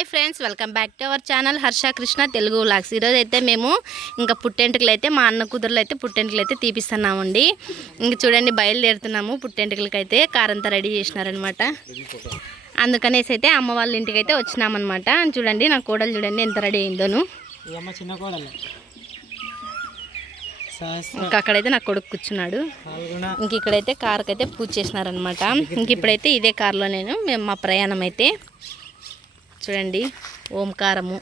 Hi friends welcome back to our channel Harsha Krishna Telugu vlogs. ఈరోజు అయితే మేము ఇంకా పుట్టెంటుకలు అయితే మా అన్న కుదురులు అయితే పుట్టెంటుకలు అయితే తీపిస్తున్నామండి. ఇంక చూడండి బయలుదేరుతున్నాము పుట్టెంటుకలకి అయితే కారంతా రెడీ చేసినారనమాట. అందుకనేసి అయితే అమ్మ వాళ్ళ ఇంటికి అయితే వచ్చినామన్నమాట చూడండి నా కోడలు చూడండి ఎంత రెడీ అయిందోను. ఇంకా అక్కడైతే నా కొడుకు కూర్చున్నాడు. ఇంక ఇక్కడైతే కార్కి అయితే పూజ చేసినారనమాట. ఇంక ఇప్పుడైతే ఇదే కార్లో నేను మేము మా ప్రయాణం అయితే. చూడండి ఓంకారము.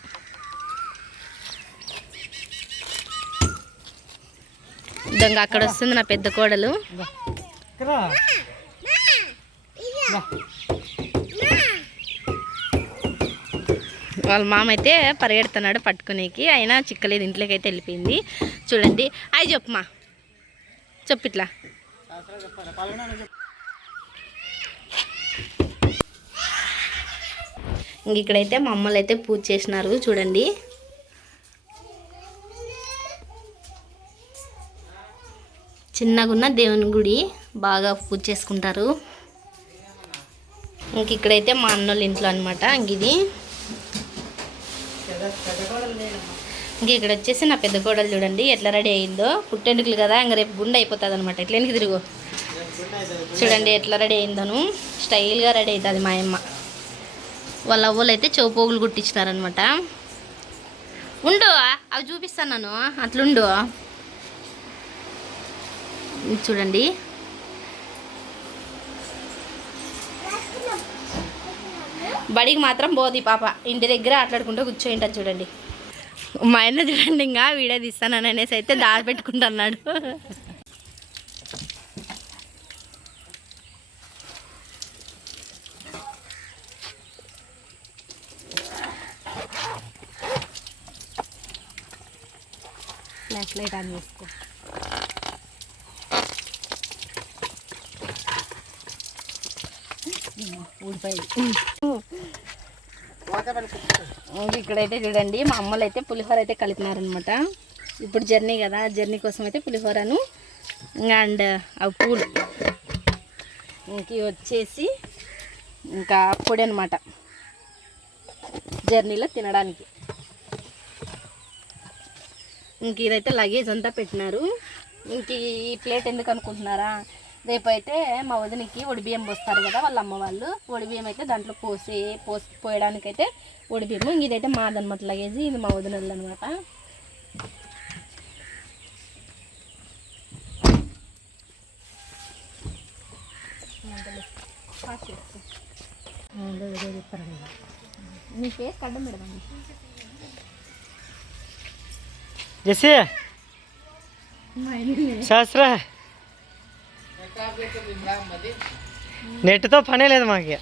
దొంగ అక్కడ వస్తుంది నా పెద్ద కోడలు. వాళ్ళ మామ అయితే పరిగెడుతున్నాడు పట్టుకునేకి అయినా చిక్కలేదు ఇంట్లోకి అయితే వెళ్ళిపోయింది. చూడండి అయి చెప్పుమా చెప్పు. ఇంక ఇక్కడైతే మా అమ్మలు అయితే పూజ చేసినారు చూడండి. చిన్నగున్న దేవుని గుడి బాగా పూజ చేసుకుంటారు. ఇంక ఇక్కడైతే మా అన్నోళ్ళ ఇంట్లో అనమాట ఇంక ఇది. ఇంక ఇక్కడ వచ్చేసి నా పెద్ద కోడలు చూడండి ఎట్లా రెడీ అయిందో. పుట్టెండుకలు కదా ఇంక రేపు గుండె అయిపోతుంది అనమాట ఎట్లా తిరుగు? చూడండి ఎట్లా రెడీ అయిందను. స్టైల్గా రెడీ అవుతుంది మా అమ్మ. వాళ్ళ అవ్వలు అయితే చౌపోగులు కుట్టించినారనమాట ఉండు అవి చూపిస్తాను నేను. అట్లుండు. చూడండి. బడికి మాత్రం పోది పాప. ఇంటి దగ్గర ఆటలాడుకుంటూ కూర్చోయింటారు చూడండి. మా ఆయన చూడండి ఇంకా వీడియో తీస్తాను అనేసి అయితే దారి పెట్టుకుంటున్నాడు లైట్ ఆన్ చేసుకో ఇక్కడైతే చూడండి మా అమ్మలు అయితే పులిహోర అయితే కలిపినారనమాట ఇప్పుడు జర్నీ కదా జర్నీ కోసం అయితే పులిహోరను అండ్ ఆ పూలు. ఇంక వచ్చేసి ఇంకా పొడి అనమాట జర్నీలో తినడానికి. ఇంక ఇదైతే లగేజ్ అంతా పెట్టినారు. ఇంక ఈ ప్లేట్ ఎందుకు అనుకుంటున్నారా? రేపైతే మా వదినికి బియ్యం పోస్తారు కదా వాళ్ళ అమ్మ వాళ్ళు. బియ్యం అయితే దాంట్లో పోసి పోసి పోయడానికైతే బియ్యము. ఇంక ఇదైతే మాదనమాట లగేజ్ ఇది మా వదినది అనమాట మీ ఫేస్ కడ్డం పెడదాం. జెస్సీ? శాస్త్ర? నెట్తో పనే లేదు మాకు.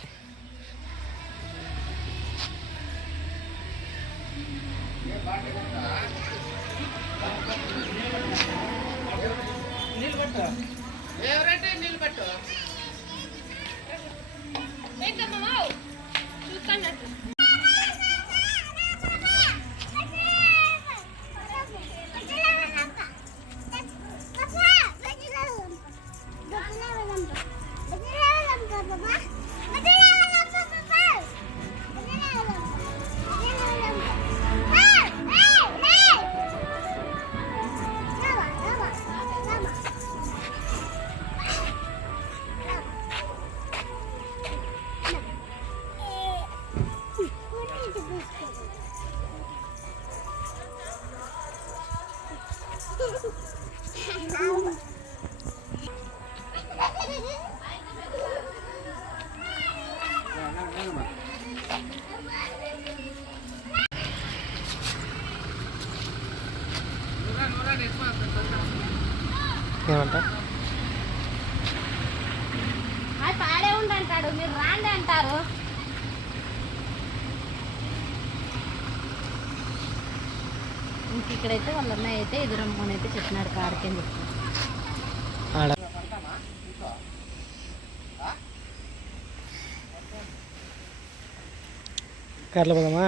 ఏమంటా అంటాడు మీరు రాండి అంటారు. ఇంక ఇక్కడైతే వాళ్ళ అన్నయ్య అయితే ఎదురమ్మని అయితే చెప్పినాడు కారుకి అని చెప్పి. కార్లో పోదామా?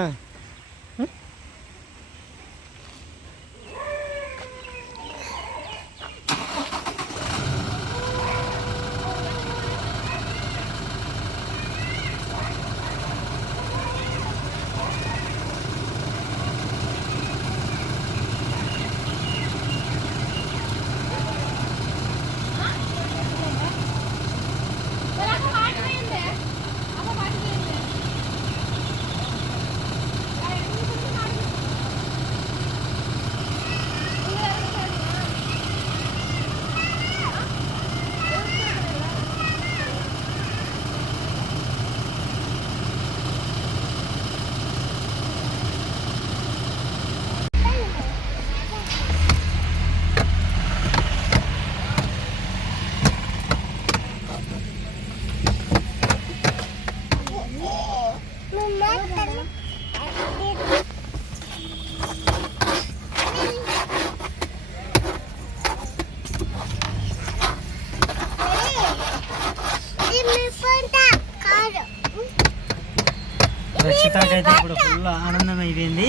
ఫుల్ ఆనందం అయిపోయింది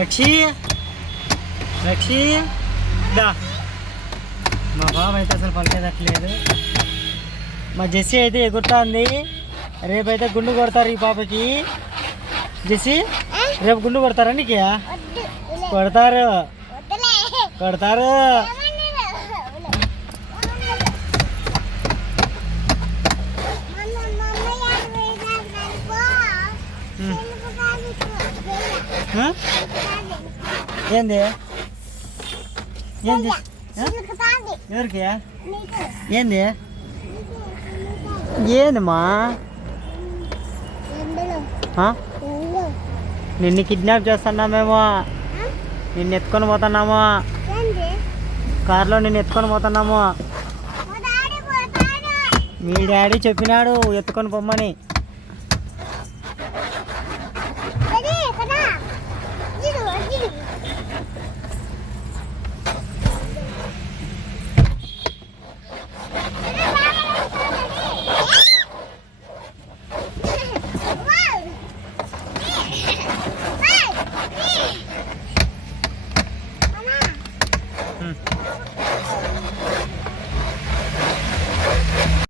రక్షి రక్షి దా. మా బాబు అయితే అసలు పలికేదట్లేదు. మా జెస్సీ అయితే ఎగురుతుంది. రేపైతే గుండు కొడతారు ఈ పాపకి. జెస్సీ రేపు గుండు కొడతారా నీకు? కొడతారు. కొడతారు. ఉమ్. ఏంది? ఏంది? ఎవరికి ఏంది? ఏందమ్మా? నిన్ను కిడ్నాప్ చేస్తున్నామేమో. నిన్ను ఎత్తుకొని పోతున్నాము. కార్లో నిన్ను ఎత్తుకొని పోతున్నాము. మీ డాడీ చెప్పినాడు ఎత్తుకొని పొమ్మని.